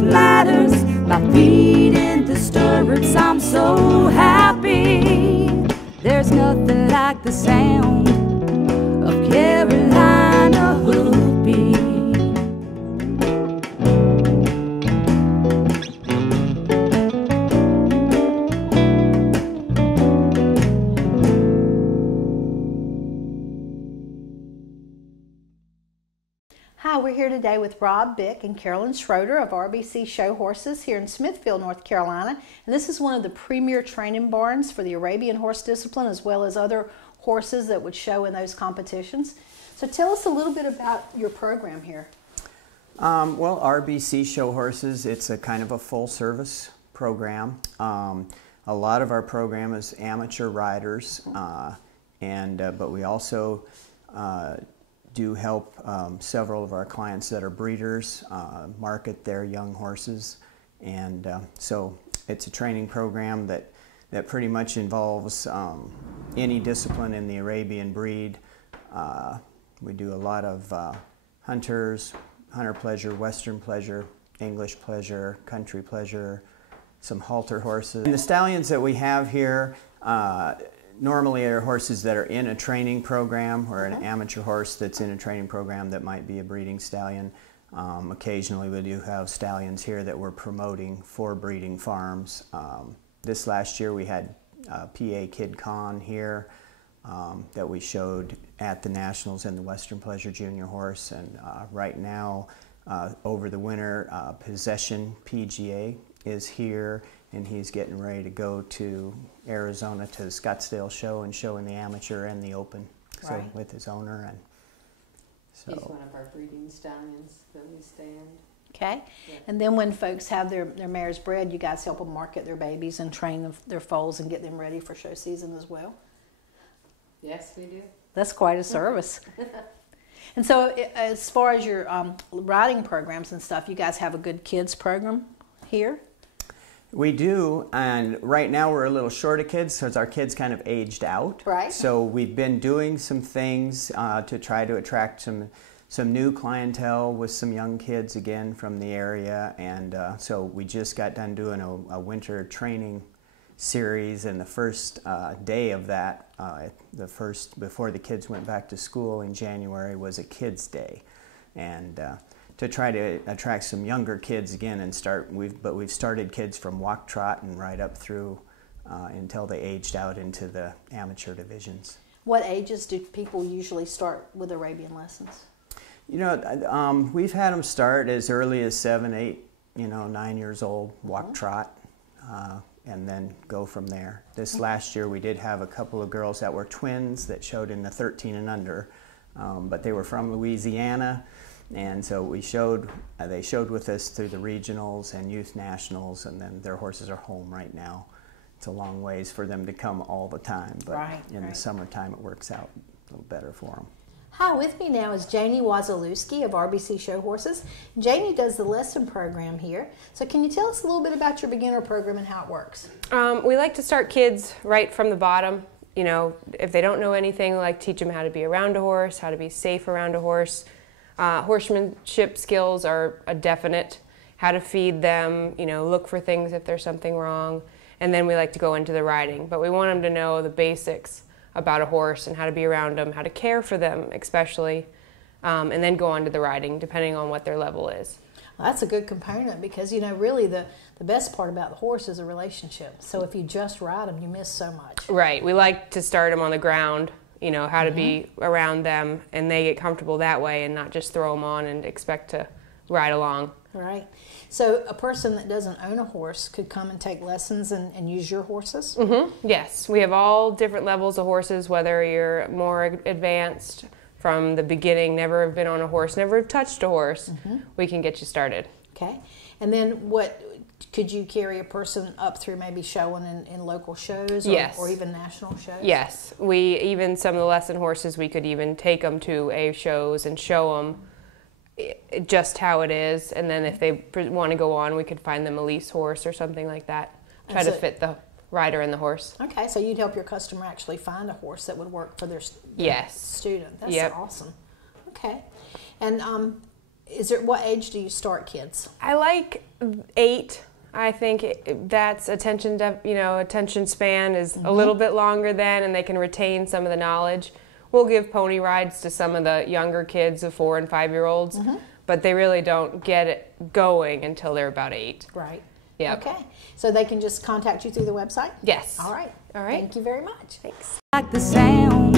voice matters. My feet in the stirrups, I'm so happy. There's nothing like the sound of Carolina hoofbeat. Hi, we're here today with Rob, Bick, and Carolyn Schroter of RBC Show Horses here in Smithfield, North Carolina. And this is one of the premier training barns for the Arabian horse discipline, as well as other horses that would show in those competitions. So tell us a little bit about your program here. Well, RBC Show Horses, it's a kind of a full-service program. A lot of our program is amateur riders, but we also do help several of our clients that are breeders market their young horses, and so it's a training program that pretty much involves any discipline in the Arabian breed. We do a lot of hunters, hunter pleasure, western pleasure, English pleasure, country pleasure, some halter horses. And the stallions that we have here normally are horses that are in a training program, or an amateur horse that's in a training program that might be a breeding stallion. Occasionally we do have stallions here that we're promoting for breeding farms. This last year we had PA Kid Con here that we showed at the Nationals in the Western Pleasure Junior Horse, and right now over the winter Possession PGA is here, and he's getting ready to go to Arizona to the Scottsdale show and show in the amateur and the open, so right, with his owner. And so he's one of our breeding stallions that we stand. Okay, yeah. And then when folks have their mares bred, you guys help them market their babies and train their foals and get them ready for show season as well? Yes, we do. That's quite a service. And so as far as your riding programs and stuff, you guys have a good kids program here? We do, and right now we're a little short of kids because our kids kind of aged out. Right. So we've been doing some things to try to attract some new clientele with some young kids again from the area, and so we just got done doing a winter training series, and the first day of that, before the kids went back to school in January, was a kids' day, and to try to attract some younger kids again, and we've started kids from walk trot and right up through until they aged out into the amateur divisions. What ages do people usually start with Arabian lessons? You know, we've had them start as early as 7, 8, 9 years old, walk trot, and then go from there. This last year we did have a couple of girls that were twins that showed in the 13 and under, but they were from Louisiana. And so they showed with us through the regionals and youth nationals, and then their horses are home right now. It's a long ways for them to come all the time, but in the summertime it works out a little better for them. Hi, with me now is Janey Wasilewski of RBC Show Horses. Janey does the lesson program here. So can you tell us a little bit about your beginner program and how it works? We like to start kids right from the bottom. You know, if they don't know anything, we like to teach them how to be around a horse, how to be safe around a horse. Horsemanship skills are a definite, how to feed them, look for things if there's something wrong, and then we like to go into the riding. But we want them to know the basics about a horse and how to be around them, how to care for them especially, and then go on to the riding depending on what their level is. Well, that's a good component because, really the best part about the horse is a relationship. So if you just ride them, you miss so much. Right. We like to start them on the ground, how to be around them, and they get comfortable that way and not just throw them on and expect to ride along. Right. So a person that doesn't own a horse could come and take lessons and use your horses? Yes. We have all different levels of horses, whether you're more advanced from the beginning, never have been on a horse, never have touched a horse, we can get you started. Okay. And then could you carry a person up through maybe showing in local shows or even national shows? Yes. Even some of the lesson horses, we could even take them to A shows and show them just how it is, and then if they want to go on, we could find them a lease horse or something like that. Try to fit the rider and the horse. Okay, so you'd help your customer actually find a horse that would work for their student. That's awesome. Okay. And What age do you start kids? I like 8. I think that's attention span is a little bit longer then, and they can retain some of the knowledge. We'll give pony rides to some of the younger kids, the 4 and 5-year-olds, but they really don't get it going until they're about 8. Right. Yeah. Okay. So they can just contact you through the website? Yes. All right. All right. Thank you very much. Thanks. Like the sound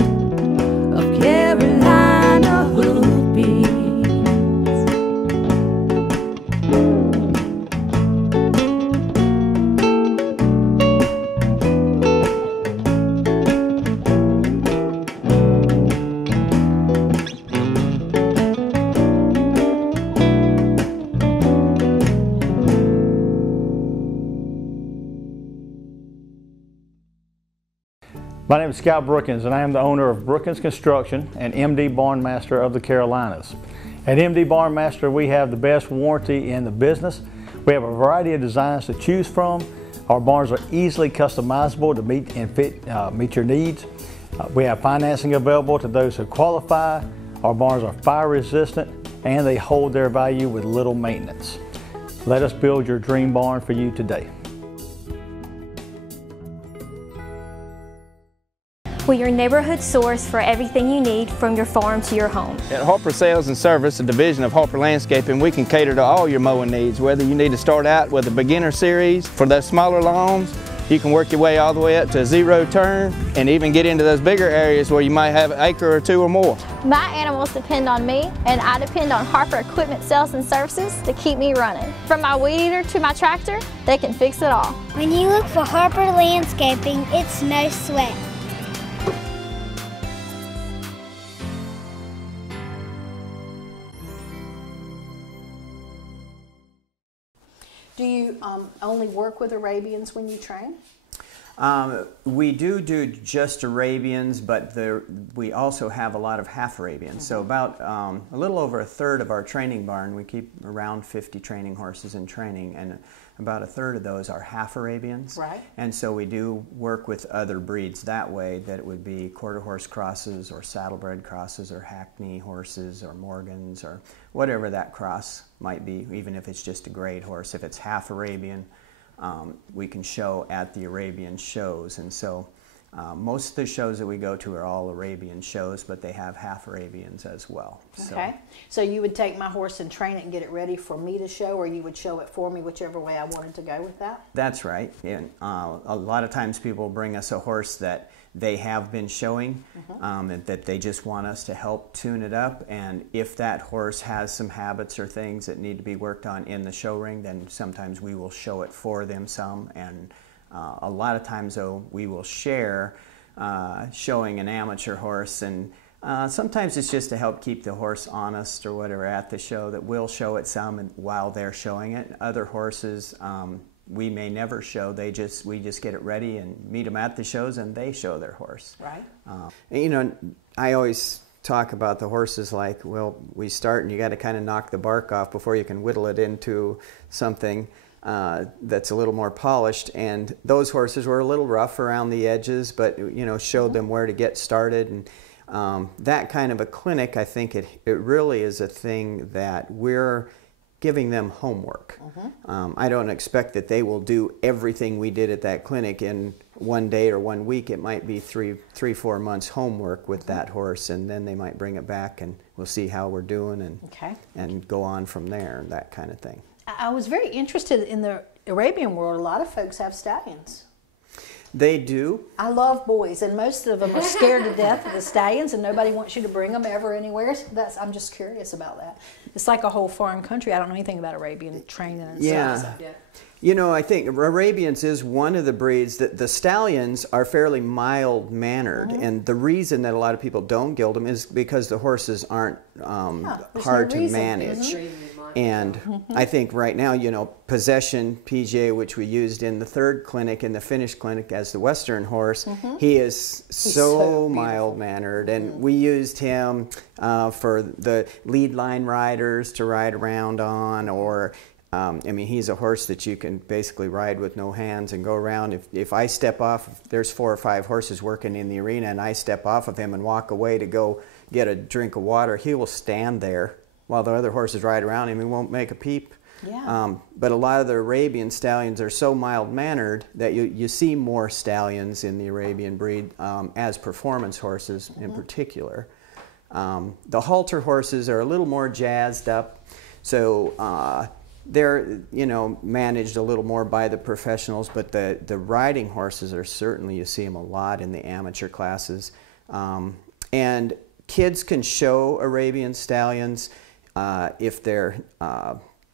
of Carolina hoofbeats. My name is Scott Brookins, and I am the owner of Brookins Construction and MD Barn Master of the Carolinas. At MD Barn Master, we have the best warranty in the business. We have a variety of designs to choose from. Our barns are easily customizable to meet your needs. We have financing available to those who qualify. Our barns are fire resistant, and they hold their value with little maintenance. Let us build your dream barn for you today. We're your neighborhood source for everything you need from your farm to your home. At Harper Sales and Service, a division of Harper Landscaping, we can cater to all your mowing needs. Whether you need to start out with a beginner series for those smaller lawns, you can work your way all the way up to a 0 turn and even get into those bigger areas where you might have an acre or 2 or more. My animals depend on me, and I depend on Harper Equipment Sales and Services to keep me running. From my weed eater to my tractor, they can fix it all. When you look for Harper Landscaping, it's no sweat. Do you only work with Arabians when you train? We do just Arabians, but we also have a lot of half Arabians. So about a little over a third of our training barn, we keep around 50 training horses in training, and about a third of those are half Arabians. Right. And so we do work with other breeds that way, that it would be quarter horse crosses or saddlebred crosses or hackney horses or Morgans or whatever that cross might be, even if it's just a grade horse. If it's half Arabian, we can show at the Arabian shows. And so most of the shows that we go to are all Arabian shows, but they have half Arabians as well. Okay. So you would take my horse and train it and get it ready for me to show, or you would show it for me, whichever way I wanted to go with that? That's right. And a lot of times people bring us a horse that they have been showing, and that they just want us to help tune it up. And if that horse has some habits or things that need to be worked on in the show ring, then sometimes we will show it for them some. And a lot of times, though, we will share showing an amateur horse, and sometimes it's just to help keep the horse honest or whatever at the show, that we'll show it some while they're showing it. Other horses we may never show. We just get it ready and meet them at the shows, and they show their horse. Right. You know, I always talk about the horses like, well, we start and you got to kind of knock the bark off before you can whittle it into something that's a little more polished. And those horses were a little rough around the edges, but you know, showed them where to get started. And that kind of a clinic, I think it really is a thing that we're giving them homework. I don't expect that they will do everything we did at that clinic in one day or 1 week. It might be 4 months homework with that horse, and then they might bring it back and we'll see how we're doing and go on from there, that kind of thing. I was very interested in the Arabian world. A lot of folks have stallions. They do. I love boys, and most of them are scared to death of the stallions, and nobody wants you to bring them ever anywhere. So I'm just curious about that. It's like a whole foreign country. I don't know anything about Arabian training and stuff. So. You know, I think Arabians is one of the breeds that the stallions are fairly mild-mannered, and the reason that a lot of people don't gild them is because the horses aren't hard to manage. And I think right now, you know, Possession PGA, which we used in the third clinic, in the finished clinic as the Western horse, he is so mild-mannered, and we used him for the lead line riders to ride around on, or I mean, he's a horse that you can basically ride with no hands and go around. If I step off, if there's 4 or 5 horses working in the arena, and I step off of him and walk away to go get a drink of water, he will stand there while the other horses ride around him, he won't make a peep. Yeah. But a lot of the Arabian stallions are so mild-mannered that you see more stallions in the Arabian breed as performance horses in particular. The halter horses are a little more jazzed up, so they're managed a little more by the professionals, but the riding horses are certainly, you see them a lot in the amateur classes. And kids can show Arabian stallions if they're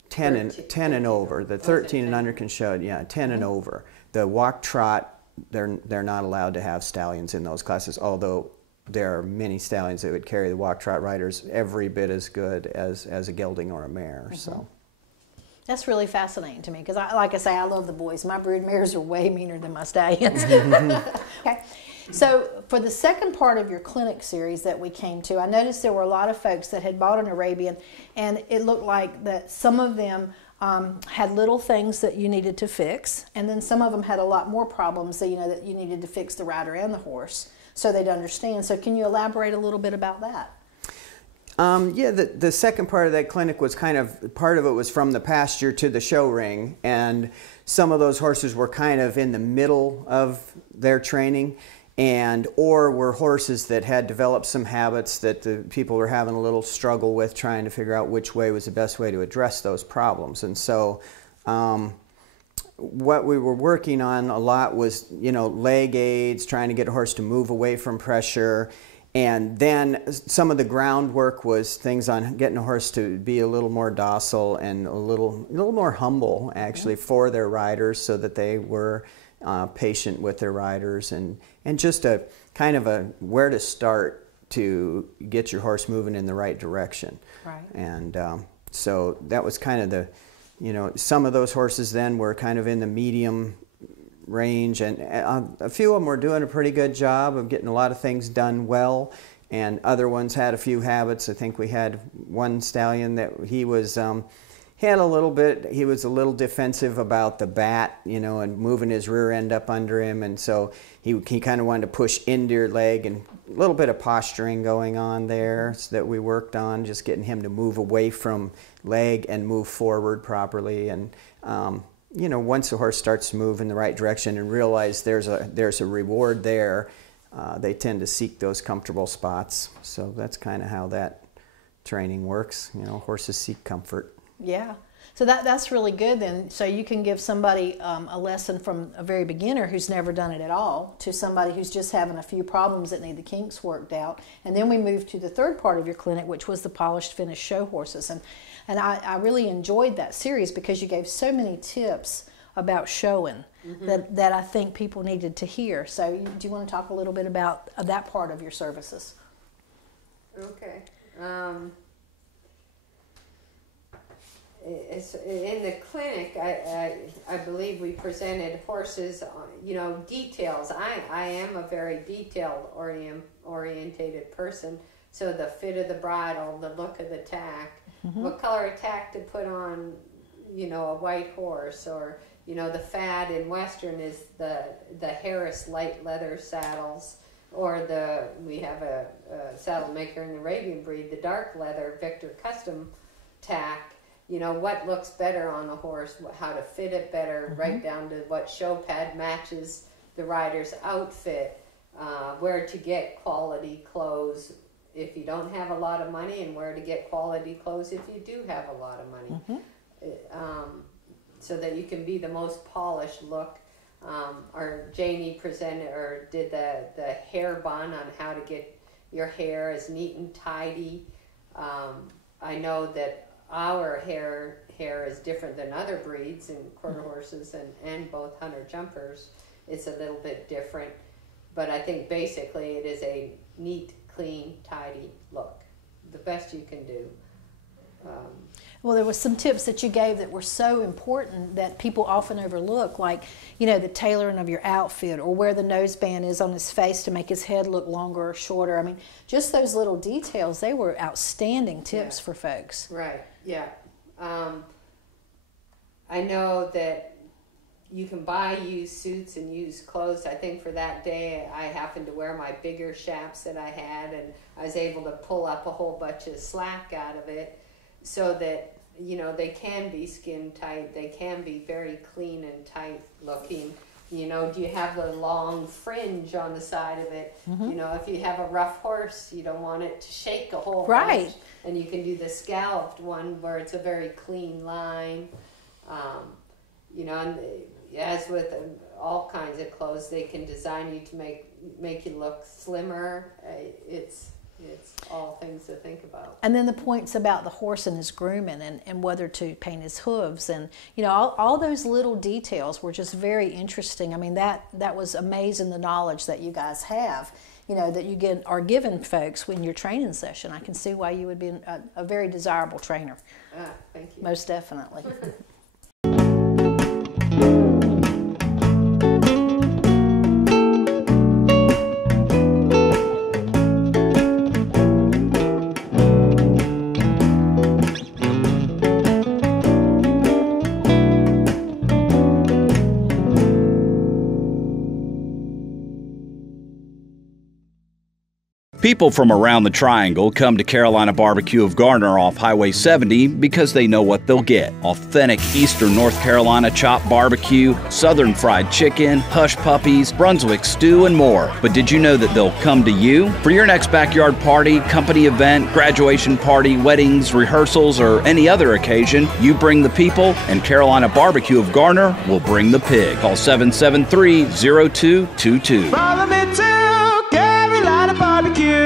10 and over. The 13 and under can show it, yeah, 10 and over. The walk trot, they're not allowed to have stallions in those classes, although there are many stallions that would carry the walk trot riders every bit as good as a gelding or a mare. So that's really fascinating to me because, like I say, I love the boys. My brood mares are way meaner than my stallions. Okay. So for the second part of your clinic series that we came to, I noticed there were a lot of folks that had bought an Arabian, and it looked like that some of them had little things that you needed to fix, and then some of them had a lot more problems that that you needed to fix the rider and the horse so they'd understand. So can you elaborate a little bit about that? Yeah, the second part of that clinic was part of it was from the pasture to the show ring, and some of those horses were kind of in the middle of their training, or were horses that had developed some habits that the people were having a little struggle with, trying to figure out which way was the best way to address those problems. And so what we were working on a lot was, leg aids, trying to get a horse to move away from pressure. And then some of the groundwork was things on getting a horse to be a little more docile and a little more humble, actually, for their riders, so that they were patient with their riders, and just a kind of a where to start to get your horse moving in the right direction. Right. And so that was kind of the, some of those horses then were kind of in the medium range, and a few of them were doing a pretty good job of getting a lot of things done well, and other ones had a few habits. I think we had one stallion that he was he was a little defensive about the bat, and moving his rear end up under him, and so he kind of wanted to push into your leg, and a little bit of posturing going on there that we worked on, just getting him to move away from leg and move forward properly. And once the horse starts to move in the right direction and realize there's a reward there, they tend to seek those comfortable spots. So that's kind of how that training works. Horses seek comfort. Yeah. So that's really good then. So you can give somebody a lesson from a very beginner who's never done it at all to somebody who's just having a few problems that need the kinks worked out. And then we moved to the third part of your clinic, which was the polished finished show horses. And I really enjoyed that series because you gave so many tips about showing that I think people needed to hear. So do you want to talk a little bit about that part of your services? Okay. In the clinic, I believe we presented horses, details. I am a very detailed orientated person. So the fit of the bridle, the look of the tack, what color of tack to put on, a white horse, or the fad in Western is the Harris light leather saddles, or we have a saddle maker in the Arabian breed, the dark leather Victor custom tack. What looks better on the horse, how to fit it better, right down to what show pad matches the rider's outfit, where to get quality clothes if you don't have a lot of money, and where to get quality clothes if you do have a lot of money, so that you can be the most polished look. Our Janey did the hair bun on how to get your hair as neat and tidy. I know that our hair is different than other breeds, and quarter horses and both hunter jumpers. It's a little bit different, but I think basically it is a neat, clean, tidy look. The best you can do. Well, there were some tips that you gave that were so important that people often overlook, like, the tailoring of your outfit, or where the noseband is on his face to make his head look longer or shorter. I mean, just those little details, they were outstanding tips for folks. Right, yeah. I know that you can buy used suits and used clothes. I think for that day I happened to wear my bigger chaps that I had, and I was able to pull up a whole bunch of slack out of it. so that, you know, they can be skin tight, they can be very clean and tight looking. You know, do you have the long fringe on the side of it? You know, if you have a rough horse, you don't want it to shake a whole bunch. And you can do the scalloped one where it's a very clean line. You know, and as with all kinds of clothes, they can design you to make you look slimmer. It's all things to think about. And then the points about the horse and his grooming and whether to paint his hooves, and you know, all those little details were just very interesting. I mean, that was amazing, the knowledge that you guys have, you know, that you are giving folks when your training session. I can see why you would be a very desirable trainer. Thank you. Most definitely. People from around the Triangle come to Carolina Barbecue of Garner off Highway 70 because they know what they'll get. Authentic Eastern North Carolina chopped barbecue, Southern fried chicken, hush puppies, Brunswick stew, and more. But did you know that they'll come to you? For your next backyard party, company event, graduation party, weddings, rehearsals, or any other occasion, you bring the people, and Carolina Barbecue of Garner will bring the pig. Call 773-0222. Follow me to Carolina Barbecue.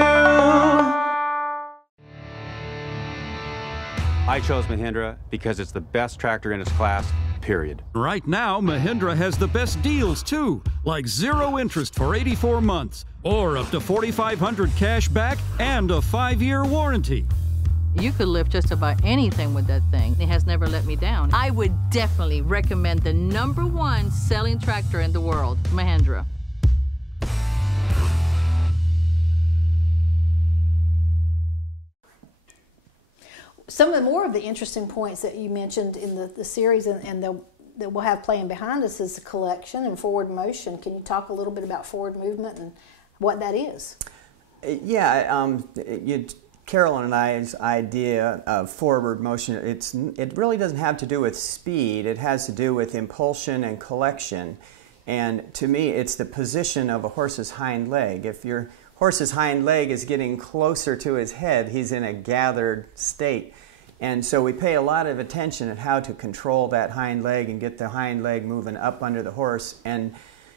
I chose Mahindra because it's the best tractor in its class, period. Right now, Mahindra has the best deals too, like 0 interest for 84 months, or up to $4,500 cash back and a 5-year warranty. You could lift just about anything with that thing. It has never let me down. I would definitely recommend the #1 selling tractor in the world, Mahindra. Some of more of the interesting points that you mentioned in the series and that we'll have playing behind us is the collection and forward motion. Can you talk a little bit about forward movement and what that is? Yeah, Carolyn and I's idea of forward motion, it really doesn't have to do with speed. It has to do with impulsion and collection. And to me, it's the position of a horse's hind leg. If your horse's hind leg is getting closer to his head, he's in a gathered state. And so we pay a lot of attention at how to control that hind leg and get the hind leg moving up under the horse. And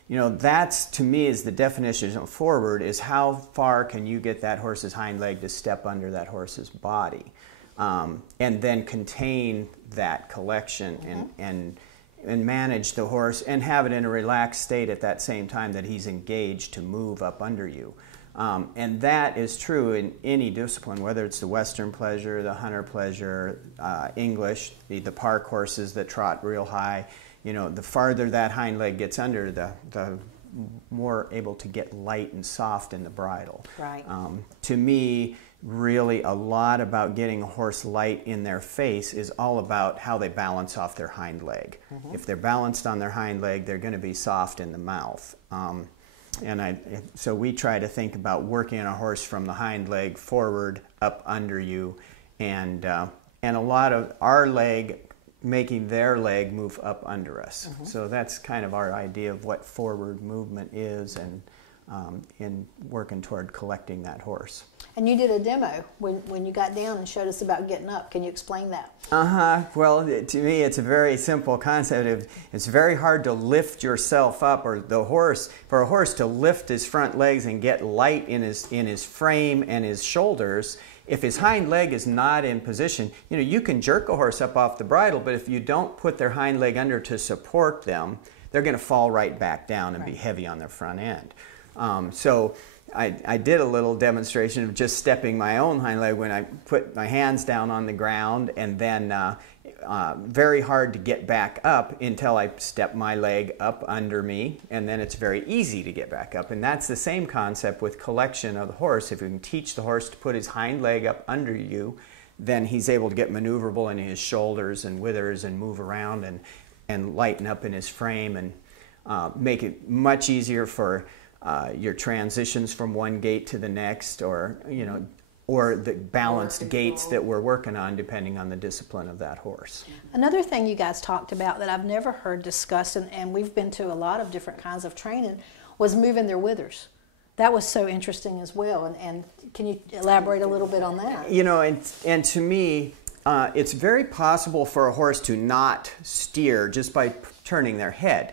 you know, that's to me is the definition of forward, is how far can you get that horse's hind leg to step under that horse's body, and then contain that collection and manage the horse and have it in a relaxed state at that same time that he's engaged to move up under you. And that is true in any discipline, whether it's the Western pleasure, the hunter pleasure, English, the park horses that trot real high. You know, the farther that hind leg gets under, the more able to get light and soft in the bridle. Right. To me, really a lot about getting a horse light in their face is all about how they balance off their hind leg. If they're balanced on their hind leg, they're going to be soft in the mouth. So we try to think about working a horse from the hind leg forward, up under you, and a lot of our leg making their leg move up under us. So that's kind of our idea of what forward movement is, and in working toward collecting that horse. And you did a demo when you got down and showed us about getting up. Can you explain that? Well, to me, it's a very simple concept. It's very hard to lift yourself up, or for a horse to lift his front legs and get light in his frame and his shoulders. If his hind leg is not in position, you know, you can jerk a horse up off the bridle, but if you don't put their hind leg under to support them, they're going to fall right back down and be heavy on their front end. So I did a little demonstration of just stepping my own hind leg when I put my hands down on the ground, and then very hard to get back up until I step my leg up under me, and then it's very easy to get back up. And that's the same concept with collection of the horse. If you can teach the horse to put his hind leg up under you, then he's able to get maneuverable in his shoulders and withers and move around and lighten up in his frame, and make it much easier for your transitions from one gait to the next, or you know, or the balanced gaits that we're working on depending on the discipline of that horse. Another thing you guys talked about that I've never heard discussed, and we've been to a lot of different kinds of training, was moving their withers. That was so interesting as well, and can you elaborate a little bit on that? You know, and to me, it's very possible for a horse to not steer just by turning their head.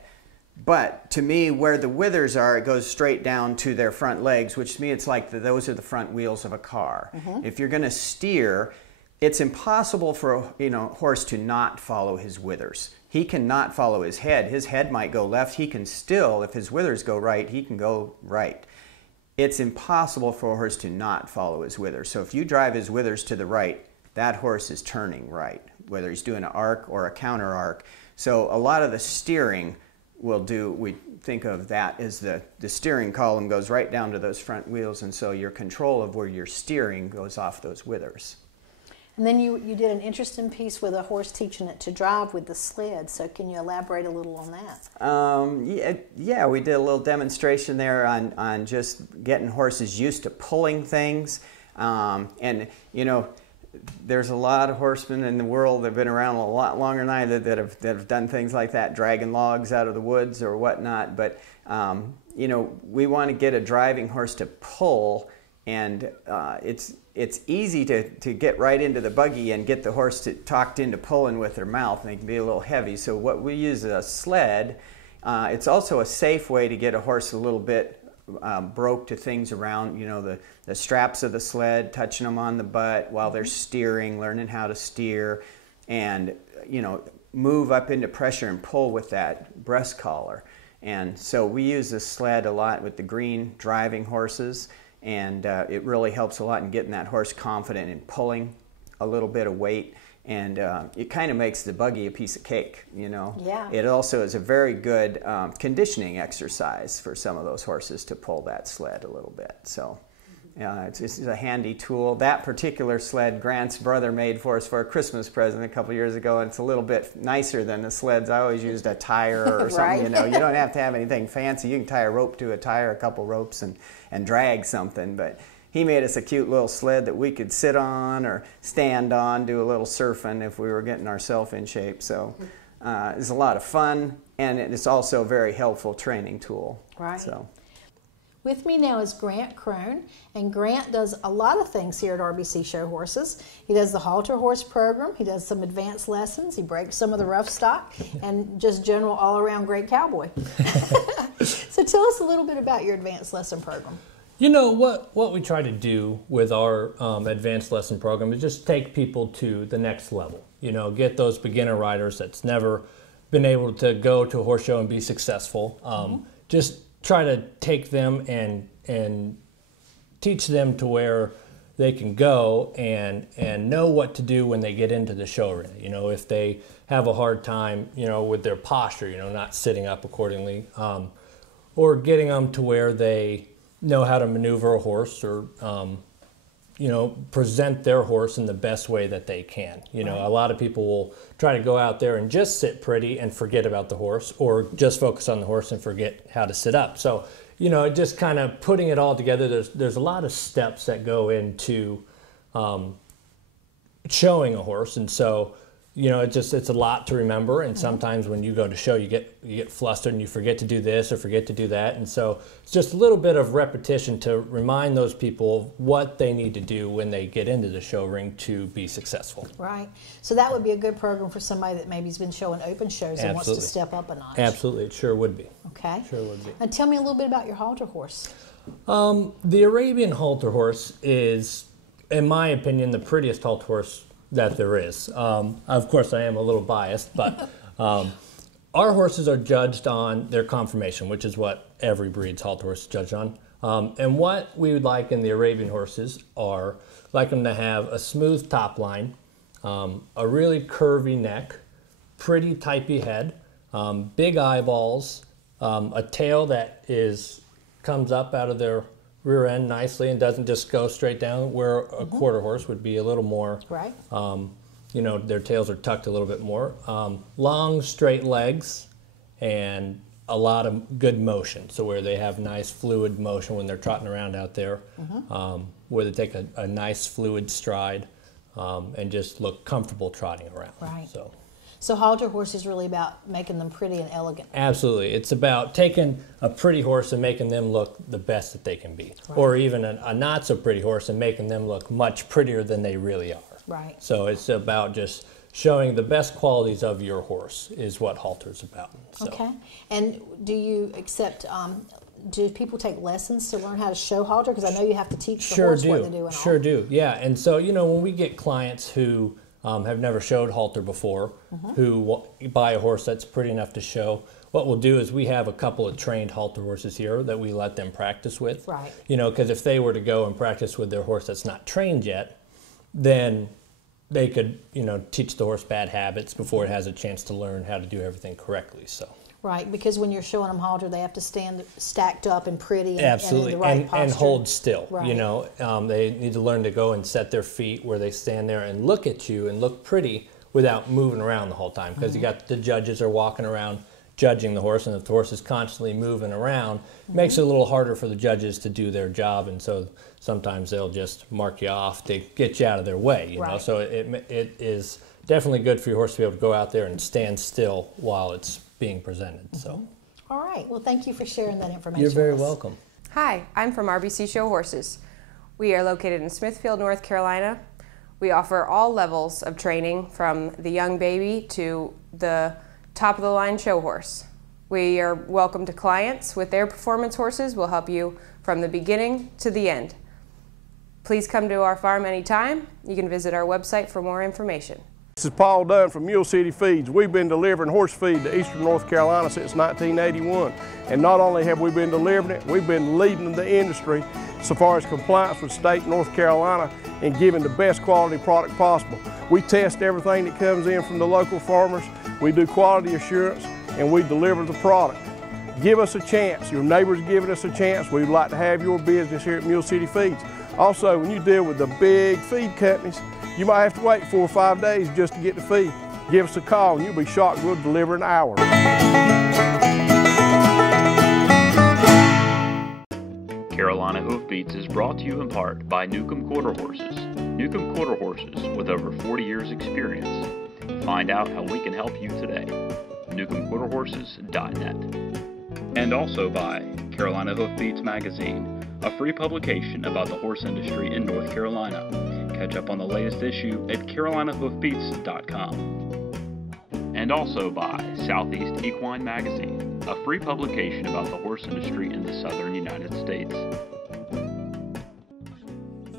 But to me, where the withers are, it goes straight down to their front legs, which to me it's like those are the front wheels of a car. If you're going to steer, it's impossible for a horse to not follow his withers. He cannot follow his head. His head might go left. He can still, if his withers go right, he can go right. It's impossible for a horse to not follow his withers. So if you drive his withers to the right, that horse is turning right, whether he's doing an arc or a counter arc. So a lot of the steering we think of that as the steering column goes right down to those front wheels, and so your control of where you're steering goes off those withers. And then you did an interesting piece with a horse teaching it to drive with the sled, so can you elaborate a little on that? Yeah, we did a little demonstration there on just getting horses used to pulling things. And you know, there's a lot of horsemen in the world that have been around a lot longer than I that have done things like that, dragging logs out of the woods or whatnot. But you know, we want to get a driving horse to pull, and it's easy to get right into the buggy and get the horse talked into pulling with their mouth, and they can be a little heavy. So what we use is a sled. It's also a safe way to get a horse a little bit broke to things around, you know, the straps of the sled, touching them on the butt while they're steering, learning how to steer, and, you know, move up into pressure and pull with that breast collar. And so we use this sled a lot with the green driving horses, and it really helps a lot in getting that horse confident in pulling a little bit of weight. And it kind of makes the buggy a piece of cake, you know. Yeah. It also is a very good conditioning exercise for some of those horses to pull that sled a little bit. So it's a handy tool. That particular sled Grant's brother made for us for a Christmas present a couple years ago, and it's a little bit nicer than the sleds. I always used a tire or something, Right. you know. You don't have to have anything fancy. You can tie a rope to a tire, a couple ropes, and drag something, but he made us a cute little sled that we could sit on or stand on, do a little surfing if we were getting ourselves in shape. So it's a lot of fun, and it's also a very helpful training tool. Right. So. With me now is Grant Crone, and Grant does a lot of things here at RBC Show Horses. He does the halter horse program, he does some advanced lessons, he breaks some of the rough stock, and just general all-around great cowboy. So tell us a little bit about your advanced lesson program. You know, what we try to do with our advanced lesson program is just take people to the next level. You know, get those beginner riders that's never been able to go to a horse show and be successful. Just try to take them and teach them to where they can go and know what to do when they get into the show ring. You know, if they have a hard time, you know, with their posture, you know, not sitting up accordingly, or getting them to where they know how to maneuver a horse, or you know, present their horse in the best way that they can. You know, a lot of people will try to go out there and just sit pretty and forget about the horse, or just focus on the horse and forget how to sit up. So, you know, just kind of putting it all together, there's a lot of steps that go into showing a horse, and so, you know, it's a lot to remember, and sometimes when you go to show, you get flustered and you forget to do this or forget to do that, and so it's just a little bit of repetition to remind those people of what they need to do when they get into the show ring to be successful. Right. So that would be a good program for somebody that maybe has been showing open shows and wants to step up a notch. Absolutely, it sure would be. Okay. Sure would be. And tell me a little bit about your halter horse. The Arabian halter horse is, in my opinion, the prettiest halter horse that there is. Of course, I am a little biased, but our horses are judged on their conformation, which is what every breed's halter horse is judged on. And what we would like in the Arabian horses are like them to have a smooth top line, a really curvy neck, pretty typey head, big eyeballs, a tail that comes up out of their rear end nicely and doesn't just go straight down, where a quarter horse would be a little more, right. You know, their tails are tucked a little bit more. Long, straight legs, and a lot of good motion, so where they have nice fluid motion when they're trotting around out there, where they take a nice fluid stride and just look comfortable trotting around. Right. So halter horse is really about making them pretty and elegant. Absolutely. It's about taking a pretty horse and making them look the best that they can be. Right. Or even a not so pretty horse and making them look much prettier than they really are. Right. So it's about just showing the best qualities of your horse is what halter's about. So. Okay. And do you accept, do people take lessons to learn how to show halter? Because I know you have to teach the horse what to do and all. Sure do, yeah. And so, you know, when we get clients who have never showed halter before, who buy a horse that's pretty enough to show, what we'll do is we have a couple of trained halter horses here that we let them practice with. Right. You know, because if they were to go and practice with their horse that's not trained yet, then they could, you know, teach the horse bad habits before it has a chance to learn how to do everything correctly. So. Right, because when you're showing them halter, they have to stand stacked up and pretty and, absolutely, and in the right posture. And hold still. Right. You know, they need to learn to go and set their feet where they stand there and look at you and look pretty without moving around the whole time. Because you got the judges are walking around judging the horse, and if the horse is constantly moving around, it makes it a little harder for the judges to do their job, and so sometimes they'll just mark you off to get you out of their way, you know. So it is definitely good for your horse to be able to go out there and stand still while it's being presented. So. All right, well, thank you for sharing that information. You're very welcome. Hi, I'm from RBC Show Horses. We are located in Smithfield, North Carolina. We offer all levels of training from the young baby to the top of the line show horse. We are welcome to clients with their performance horses. We'll help you from the beginning to the end. Please come to our farm anytime. You can visit our website for more information. This is Paul Dunn from Mule City Feeds. We've been delivering horse feed to eastern North Carolina since 1981. And not only have we been delivering it, we've been leading the industry so far as compliance with state North Carolina and giving the best quality product possible. We test everything that comes in from the local farmers. We do quality assurance and we deliver the product. Give us a chance. Your neighbor's giving us a chance. We'd like to have your business here at Mule City Feeds. Also, when you deal with the big feed companies, you might have to wait 4 or 5 days just to get the feed. Give us a call and you'll be shocked we'll deliver in an hour. Carolina Hoofbeats is brought to you in part by Newcomb Quarter Horses. Newcomb Quarter Horses with over 40 years experience. Find out how we can help you today. NewcombQuarterHorses.net. And also by Carolina Hoofbeats Magazine, a free publication about the horse industry in North Carolina. Catch up on the latest issue at CarolinaHoofbeats.com. And also by Southeast Equine Magazine, a free publication about the horse industry in the southern United States.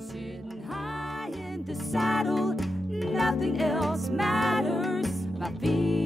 Sitting high in the saddle, nothing else matters. My feet